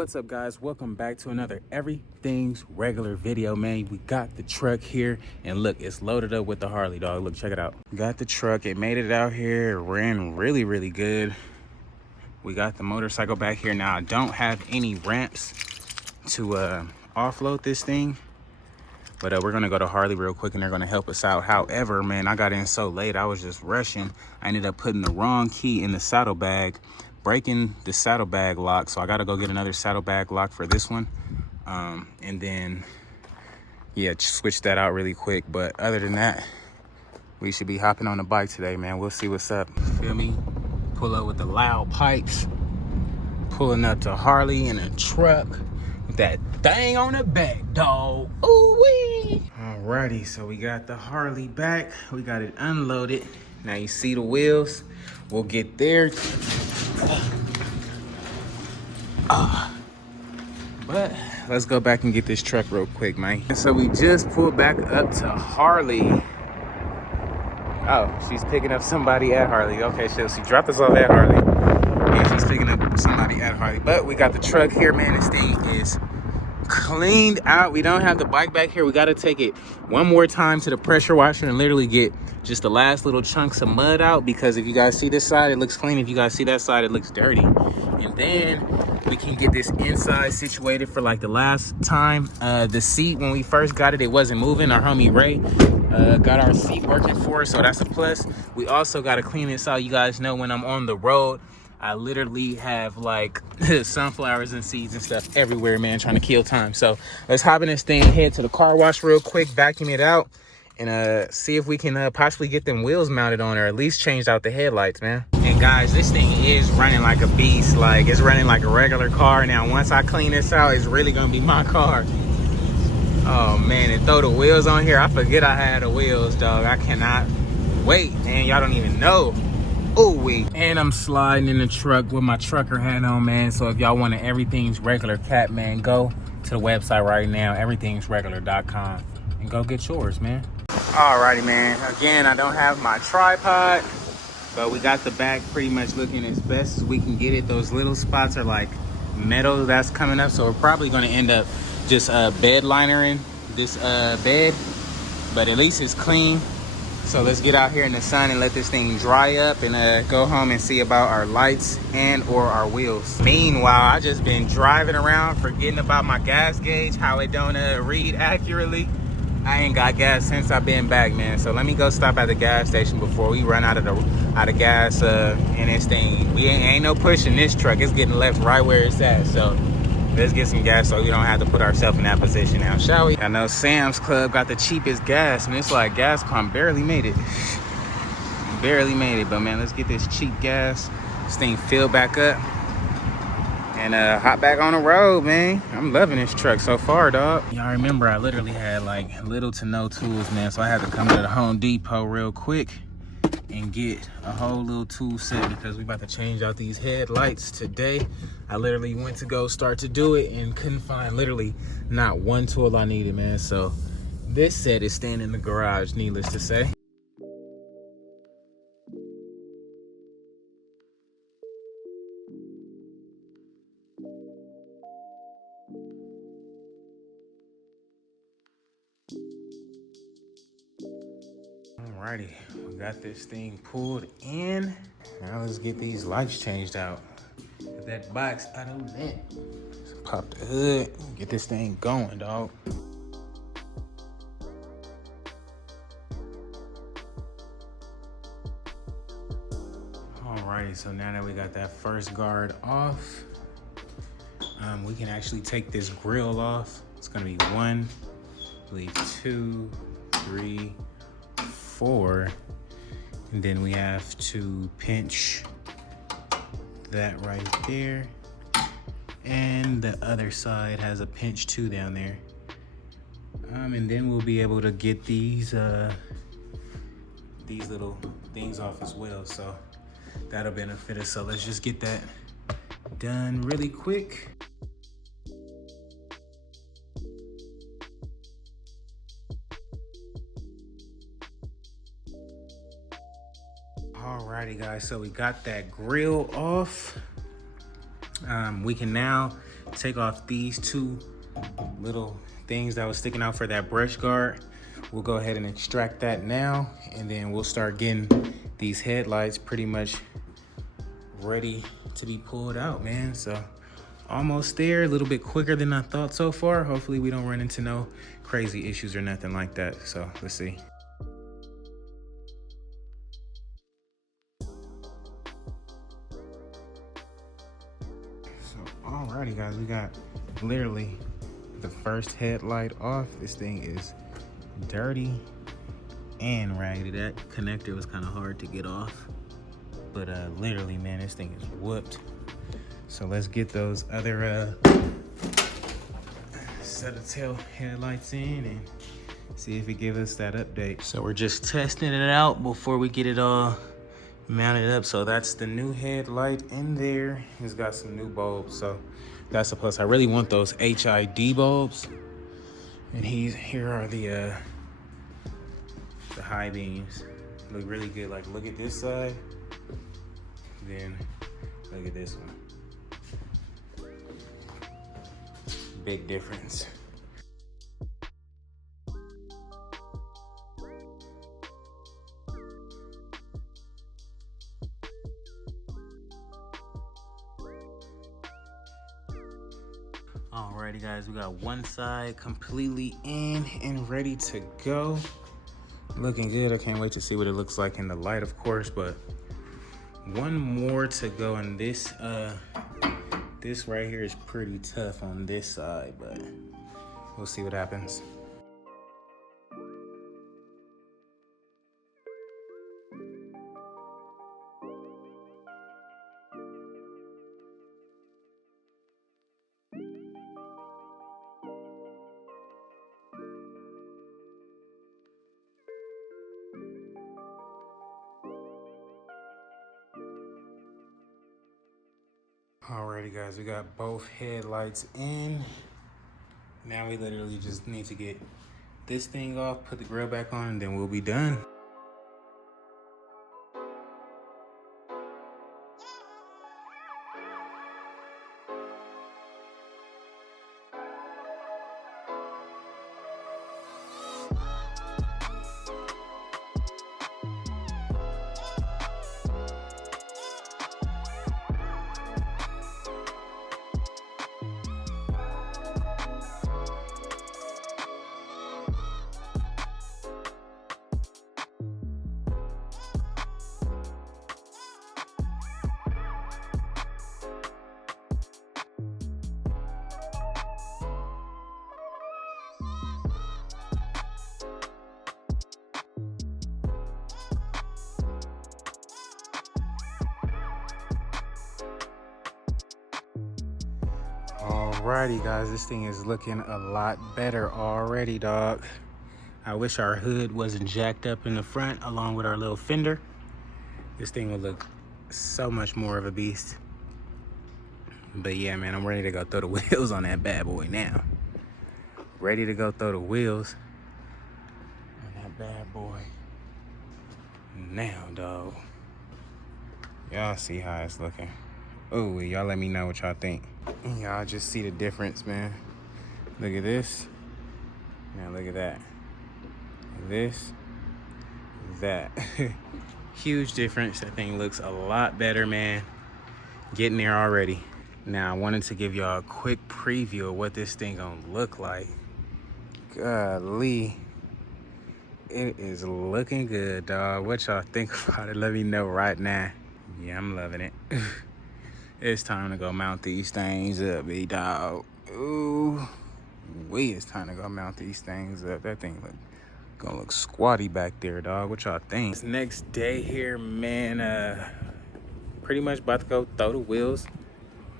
What's up, guys? Welcome back to another Everything's Regular video, man. We got the truck here, and look, it's loaded up with the Harley, dog. Look, check it out. Got the truck. It made it out here. It ran really good. We got the motorcycle back here. Now, I don't have any ramps to offload this thing, but we're gonna go to Harley real quick, and they're gonna help us out. However, man, I got in so late. I was just rushing. I ended up putting the wrong key in the saddlebag, breaking the saddlebag lock, so I gotta go get another saddlebag lock for this one, and then yeah, switch that out really quick. But other than that, we should be hopping on the bike today, man. We'll see what's up. Feel me? Pull up with the loud pipes, pulling up to Harley in a truck with that thing on the back, dog. Ooh wee. Alrighty, so we got the Harley back. We got it unloaded. Now you see the wheels. We'll get there. But let's go back and get this truck real quick, man. So we just pulled back up to Harley. Oh, she's picking up somebody at Harley. Okay, so she dropped us off at Harley, and she's picking up somebody at Harley. But we got the truck here, man. This thing is cleaned out. We don't have the bike back here. We got to take it one more time to the pressure washer and literally get just the last little chunks of mud out, because if you guys see this side, it looks clean. If you guys see that side, it looks dirty. And then we can get this inside situated for like the last time. The seat, when we first got it, it wasn't moving. Our homie Ray got our seat working for us, so that's a plus. We also got to clean this out. You guys know when I'm on the road, I literally have like sunflowers and seeds and stuff everywhere, man, trying to kill time. So let's hop in this thing, head to the car wash real quick, vacuum it out, and see if we can possibly get them wheels mounted on, or at least change out the headlights, man. And guys, this thing is running like a beast. Like, it's running like a regular car. Now, once I clean this out, it's really gonna be my car. Oh man, and throw the wheels on here. I forget I had the wheels, dog. I cannot wait, man. Y'all don't even know. Oh wait. And I'm sliding in the truck with my trucker hat on, man. So if y'all want an Everything's Regular cap, man, go to the website right now, everythingsregular.com, and go get yours, man. Alrighty, man. Again, I don't have my tripod, but we got the back pretty much looking as best as we can get it. Those little spots are like metal that's coming up, so we're probably going to end up just bed linering this bed, but at least it's clean. So let's get out here in the sun and let this thing dry up, and go home and see about our lights and or our wheels. Meanwhile, I just been driving around forgetting about my gas gauge, how it don't read accurately. I ain't got gas since I've been back, man. So let me go stop at the gas station before we run out of gas in this thing. We ain't no pushing this truck. It's getting left right where it's at. So let's get some gas so we don't have to put ourselves in that position now, shall we? I know Sam's Club got the cheapest gas, and it's like gas pump barely made it. Barely made it, but man, let's get this cheap gas. This thing filled back up, and hop back on the road, man. I'm loving this truck so far, dog. Y'all remember I literally had like little to no tools, man, so I had to come to the Home Depot real quick and get a whole little tool set, because we about to change out these headlights today. I literally went to go start to do it and couldn't find literally not one tool I needed, man. So this set is staying in the garage, needless to say. Alrighty, we got this thing pulled in. Now let's get these lights changed out. Get that box out of the vent. Let's pop the hood, get this thing going, dog. Alrighty, so now that we got that first guard off, we can actually take this grill off. It's gonna be 1, I believe 2, 3, 4, and then we have to pinch that right there, and the other side has a pinch too down there, and then we'll be able to get these little things off as well, so that'll benefit us. So let's just get that done really quick. Alrighty, guys, so we got that grill off. We can now take off these two little things that was sticking out for that brush guard. We'll go ahead and extract that now, and then we'll start getting these headlights pretty much ready to be pulled out, man. So almost there, a little bit quicker than I thought so far. Hopefully we don't run into no crazy issues or nothing like that. So let's see. So alrighty guys, we got literally the first headlight off. This thing is dirty and raggedy. That connector was kind of hard to get off, but literally, man, this thing is whooped. So let's get those other set of tail headlights in and see if it gives us that update. So we're just testing it out before we get it all mounted up. So that's the new headlight in there. It's got some new bulbs, so that's a plus. I really want those HID bulbs, and here are the high beams. Look really good. Like, look at this side, then look at this one. Big difference. Alrighty guys, we got one side completely in and ready to go. Looking good. I can't wait to see what it looks like in the light, of course, but one more to go. And this this right here is pretty tough on this side, but we'll see what happens. Alrighty guys, we got both headlights in. Now we literally just need to get this thing off, put the grill back on, and then we'll be done. Alrighty guys, this thing is looking a lot better already, dog. I wish our hood wasn't jacked up in the front along with our little fender. This thing would look so much more of a beast. But yeah, man, I'm ready to go throw the wheels on that bad boy now. Ready to go throw the wheels on that bad boy now, dog. Y'all see how it's looking. Oh, y'all let me know what y'all think. Y'all just see the difference, man. Look at this. Now look at that. This, that. Huge difference. That thing looks a lot better, man. Getting there already. Now I wanted to give y'all a quick preview of what this thing gonna look like. Golly. It is looking good, dog. What y'all think about it? Let me know right now. Yeah, I'm loving it. It's time to go mount these things up, B-dog. Ooh, it's time to go mount these things up. That thing gonna look squatty back there, dog. What y'all think? This next day here, man, pretty much about to go throw the wheels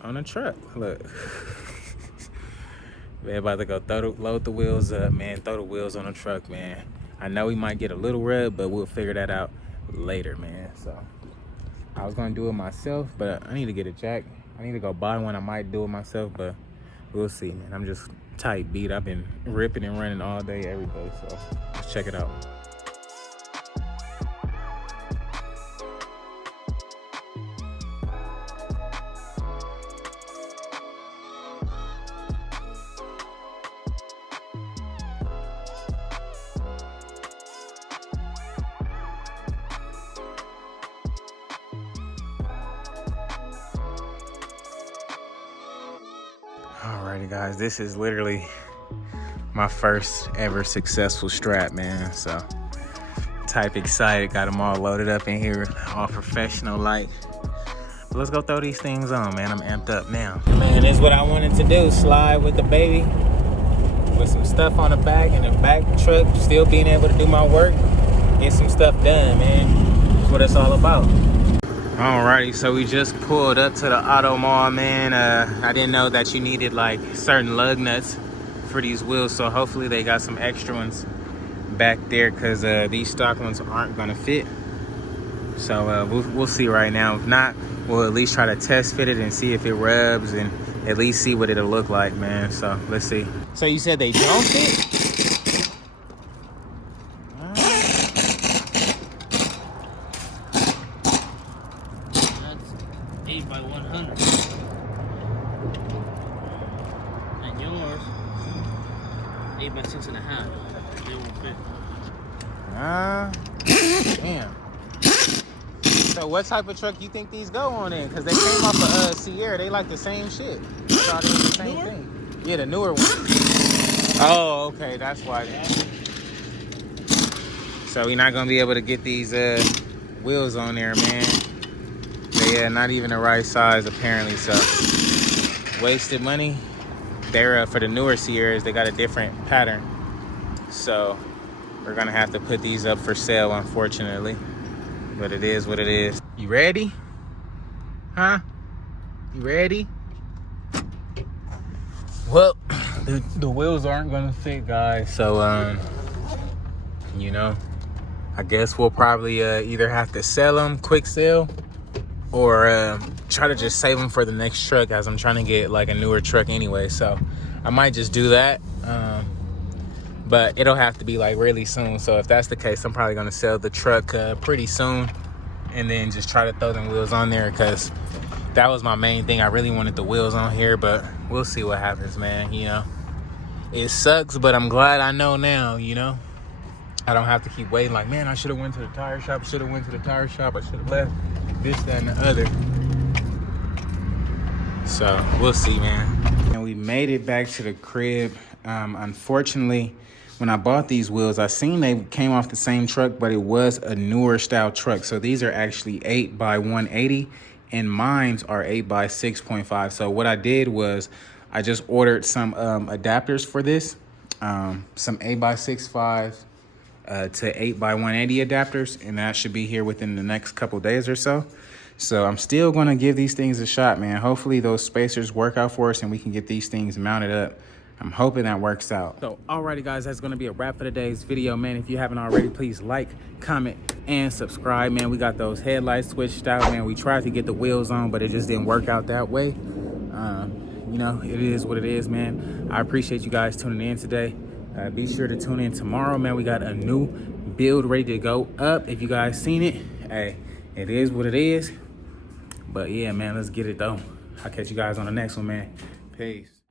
on a truck. Look. Man, about to go load the wheels up, man. Throw the wheels on a truck, man. I know we might get a little rub, but we'll figure that out later, man. So I was gonna do it myself, but I need to get a jack. I need to go buy one. I might do it myself, but we'll see, man. I'm just tight beat. I've been ripping and running all day, every day. So let's check it out. Alrighty guys, this is literally my first ever successful strap, man. So type excited, got them all loaded up in here, all professional like. But let's go throw these things on, man. I'm amped up now. Man, this is what I wanted to do, slide with the baby with some stuff on the back and the back truck, still being able to do my work, get some stuff done, man. That's what it's all about. Alrighty, so we just pulled up to the auto mall, man. I didn't know that you needed like certain lug nuts for these wheels, so hopefully they got some extra ones back there, because these stock ones aren't gonna fit. So we'll see right now. If not, we'll at least try to test fit it and see if it rubs and at least see what it'll look like, man. So let's see. So you said they don't fit? That's 8 by 100. And yours, 8 by 6.5. They won't fit. Damn. So what type of truck you think these go on in? Because they came off of Sierra. They like the same shit. I thought it was the same thing. Yeah, the newer one. Oh, okay. That's why. So we're not going to be able to get these wheels on there, man. They not even the right size, apparently. So wasted money. They're for the newer Sierras. They got a different pattern. So we're going to have to put these up for sale, unfortunately. But it is what it is. You ready? Huh? You ready? Well, the wheels aren't gonna fit, guys. So, you know, I guess we'll probably either have to sell them, quick sale, or try to just save them for the next truck, as I'm trying to get like a newer truck anyway. So I might just do that. But it'll have to be like really soon. So if that's the case, I'm probably gonna sell the truck pretty soon, and then just try to throw them wheels on there, because that was my main thing. I really wanted the wheels on here, but we'll see what happens, man. You know, it sucks, but I'm glad I know now. You know, I don't have to keep waiting like, man, I should have went to the tire shop. I should have went to the tire shop. I should have left this, that, and the other. So we'll see, man. And we made it back to the crib. Unfortunately, when I bought these wheels, I seen they came off the same truck, but it was a newer style truck. So these are actually 8 by 180, and mines are 8 by 6.5. So what I did was I just ordered some adapters for this, some 8 by 6.5 to 8 by 180 adapters, and that should be here within the next couple days or so. So I'm still gonna give these things a shot, man. Hopefully those spacers work out for us and we can get these things mounted up. I'm hoping that works out. So, alrighty guys, that's gonna be a wrap for today's video, man. If you haven't already, please like, comment, and subscribe, man. We got those headlights switched out, man. We tried to get the wheels on, but it just didn't work out that way. You know, it is what it is, man. I appreciate you guys tuning in today. Be sure to tune in tomorrow, man. We got a new build ready to go up. If you guys seen it, hey, it is what it is. But yeah, man, let's get it though. I'll catch you guys on the next one, man. Peace.